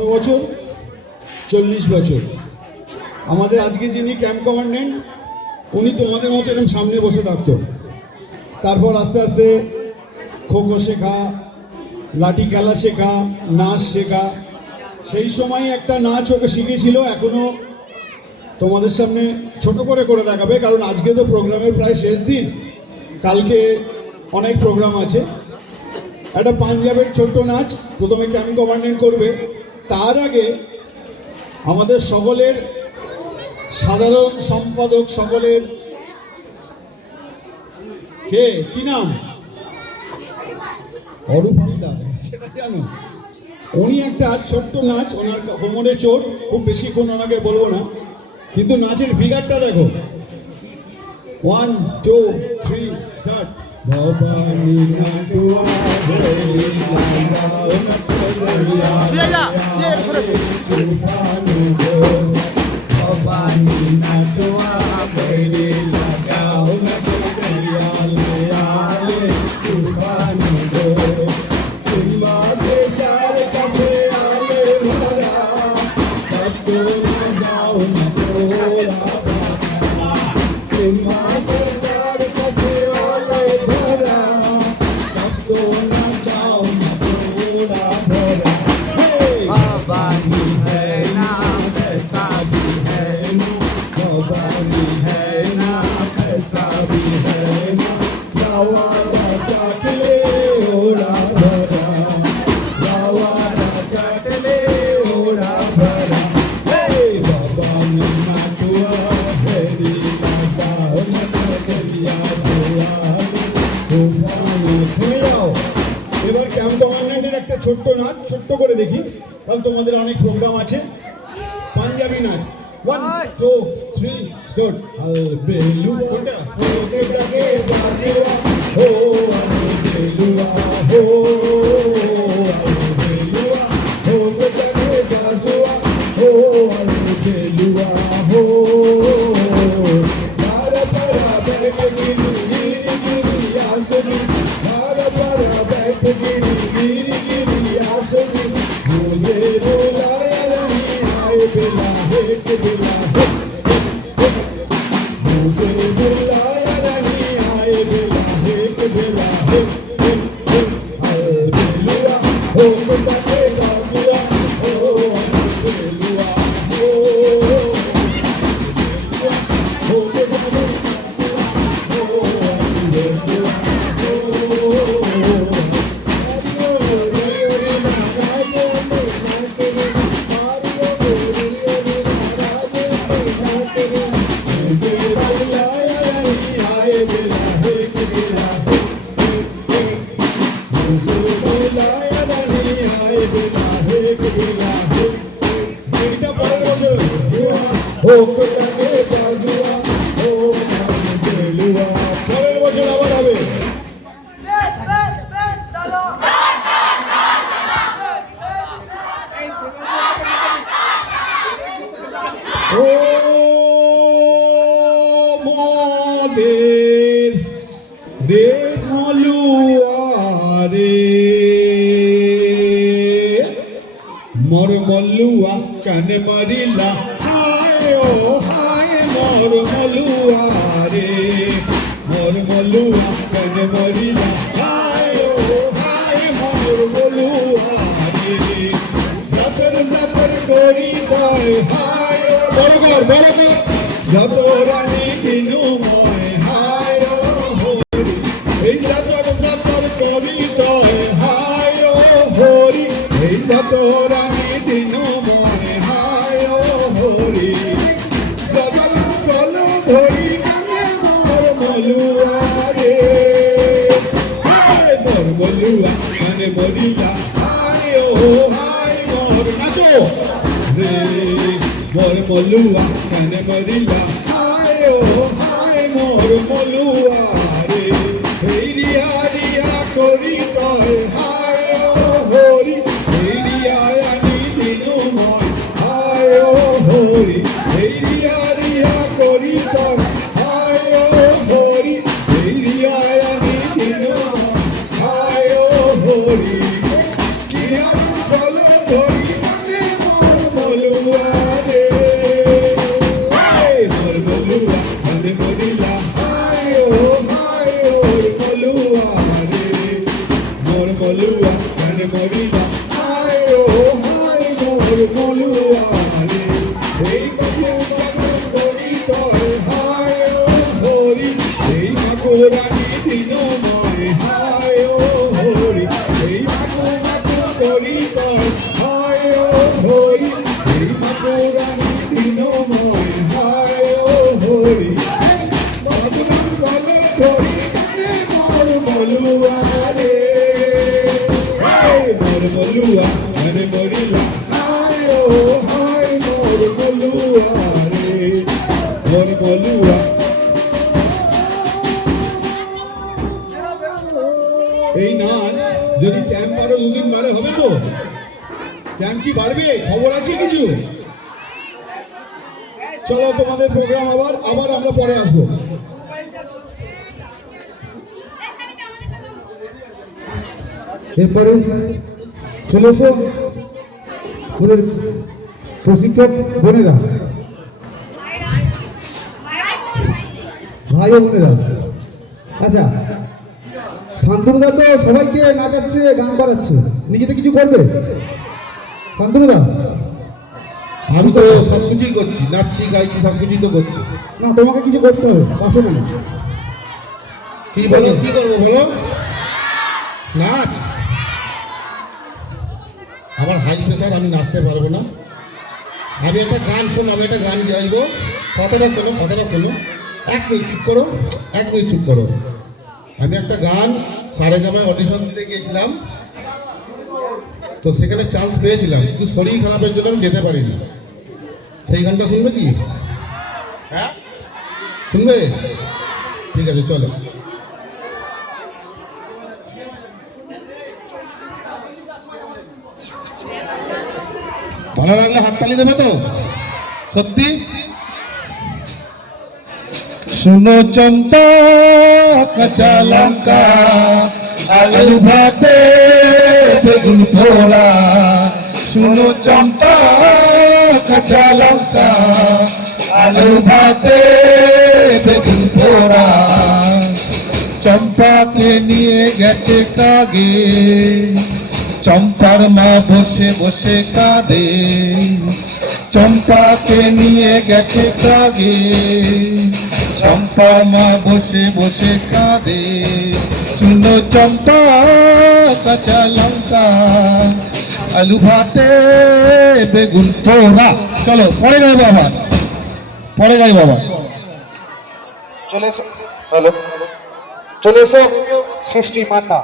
কত বছর? 40 বছর। আমাদের আজকে যিনি ক্যাম্প কমান্ডেন্ট, উনি তোমাদের মতো এরকম সামনে বসে থাকতো। তারপর আস্তে আস্তে খোখো শেখা, লাঠি খেলা শেখা, নাচ শেখা। সেই সময় একটা নাচ ওকে শিখেছিল, এখনো তোমাদের সামনে ছোট করে করে দেখাবে, কারণ আজকে তো প্রোগ্রামের প্রায় শেষ দিন, কালকে অনেক প্রোগ্রাম আছে। একটা পাঞ্জাবের ছোট্ট নাচ প্রথমে ক্যাম্প কমান্ডেন্ট করবে। তার আগে আমাদের সকলের সাধারণ সম্পাদক, সকলের কে কি নাম? অরূপ হালদার, সেটা জানো? উনি একটা ছোট্ট নাচ, ওনার কোমরে চোট, খুব বেশিক্ষণ ওনাকে বলবো না, কিন্তু নাচের ফিগারটা দেখো। 1 2 3 স্টার্ট। ভবানী নাটুয়া ভেলি লাগাও না করিয়া ভবানী নাটুয়া ভেলি লাগাও না করিয়া লে তুফানি গো সিম্মা সে সার কাছে আলে ভরা তত না যাও না তোরা সিম্মা সে সার কাছে আলে ভরা তত না যাও না তোরা ভরা। ভবানী হ্যায় নাম ऐसा भी है ना, भवानी है नाम ऐसा भी है ना, गावा सकले ओरा भरा, गावा सकले ओरा भरा। भवानी नाटुआ भेरी लगाओ ना करिया जोआनी भवानी। থেমে যাও। এবার ক্যাম্প কমান্ডেন্টের একটা ছোট্ট নাচ ছোট্ট করে দেখি, কারণ তোমাদের অনেক প্রোগ্রাম আছে। পাঞ্জাবি নাচ। 1 2 3 স্টার্ট। বেলু কোটা হোতে জাগে বাজেওয়া হো বেলুয়া হো বেলুয়া হোতে জাগে বাজেওয়া হো বেলুয়া হো পারা পারা बैठ गिरी गिरी गिरी आसनी, पारा पारा बैठ गिरी गिरी गिरी आसनी, मुझे बुलाया नहीं आए बेला हेट बेला मुझे बुलाया नहीं आए बेला हेट बेला बेलुआ हो तके बाजुआ हो बेलुआ हो পরের বছর আবার হবে। ও মোদের দেব মলুয়ারে মোর মলুয়া কানে মারিলা হায় ও হায় মোর মলুয়ারে মোর মলুয়া কানে মারিলা হায় ও হায় মোর মলুয়ারে জাতর জাতর করি কয় হায় ও বড়গর বড়গর যত রানী বিনুময় হায় ও হরি এই জাতর জাতর করি কয় হায় ও হরি এই যত রানী বিনুময় হায় ও হরি সদর চলো ধরি কানে মোর মলুয়ারে হায় মোর মলুয়া কানে মরিলা হায় ও হায় মোর নাচো রে মোর মলুয়া কানে মরিলা হায় ও হায় মোর মলুয়ারে এই রিয়া রিয়া করি কয় হায় ও হরি এই রিয়া রানী বিনুময় হায় ও হরি এই রিয়া রিয়া করি কয় হায় ও হরি এই রিয়া রানী বিনুময় হায় ও হরি কি আমি চলো ধরি মলুয়া মানে মরিলা হায় ও হায় মোর মলুয়া রে এই বাবু বাবু করি তয় হায় ও হরি এই মাকুরানি দিনময় হায় ও হরি এই মাকু মাকু করি তয় হায় ও হরি এই মাকুরানি দিনময় হায় ও হরি বাবুরাম চলে ধরি মোর মলুয়া রে মোর মলুয়া মানে মরিলা হায় ও হায় মোর মলুয়া রে মোর মলুয়া। এই নাচ যদি ক্যাম্প আরো দুদিন বাড়ে হবে তো? ক্যাম্প কি বাড়বে? খবর আছে কিছু? চলো তোমাদের প্রোগ্রাম আবার আমরা পরে আসবো। এরপরে চলে এসো ওদের প্রশিক্ষক বোনেরা, ভাই ও বোনেরা। আচ্ছা, শান্তনুদা তো সবাইকে নাচাচ্ছে, গান করাচ্ছে, নিজেতে কিছু করবে? শান্তনুদা, আমি তো সবকিছুই করছি, নাচছি গাইছি সবকিছুই তো করছি। না, তোমাকে কিছু করতে হবে, পাশে না। কি বলো, কি করবো বলো? নাচ? আমার হাই প্রেশার, আমি নাচতে পারবো না। আমি একটা গান শোনো, আমি একটা গান গাইবো। কথাটা শোনো। 1 মিনিট চুপ করো, 1 মিনিট চুপ করো। আমি একটা গান সারেগামায় অডিশন দিতে গিয়েছিলাম, তো সেখানে চান্স পেয়েছিলাম, কিন্তু শরীর খারাপের জন্য আমি যেতে পারিনি। সেই গানটা শুনবে কি? হ্যাঁ শুনবে? ঠিক আছে, চলো। ভালো লাগলে হাততালি দেবে তো? সত্যি? শুনো চম্পা কাঁচা লঙ্কা আলু ভাতে বেগুন পোড়া, শুনো চম্পা কাঁচা লঙ্কা আলু ভাতে বেগুন পোড়া। চম্পাকে নিয়ে গেছে কাগে, চম্পার মা বসে বসে কাঁদে। চম্পাকে নিয়ে গেছে কাগে, চম্পার মা বসে বসে কাঁদে। শুনো চম্পা কাঁচা লঙ্কা আলু ভাতে বেগুন পোড়া। চলো পরে গাইবো আবার, পরে গাইবো আবার। চলে এসো, হ্যালো, চলে এসো সৃষ্টি মান্না।